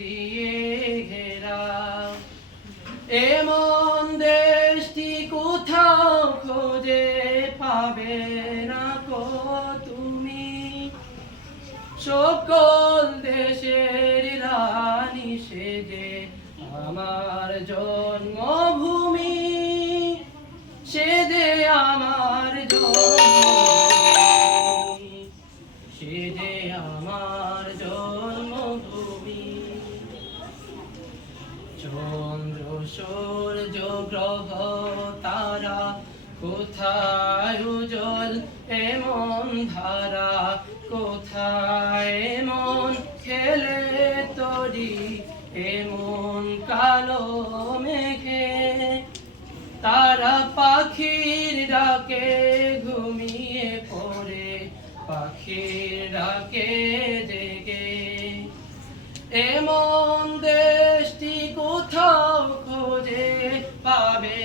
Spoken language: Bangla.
দিয়ে ঘেরা এমন দেশটি কোথাও খোঁজে পাবে না কো তুমি। সকল দেশের রানী সেজে আমার জন্মভূমি, সেজে আমার জন্মভূমি, সেজে আমার জন্মভূমি। চন্দ্র সূর্য গ্রহ তারা কোথায় উজ্জ্বল এমন ধারা, কোথায় এমন খেলে তরি এমন কালো মেঘে। তারা পাখির ডাকে ঘুমিয়ে পড়ে, পাখির ডাকে জেগে। এমন দেশটি কোথাও খোঁজে পাবে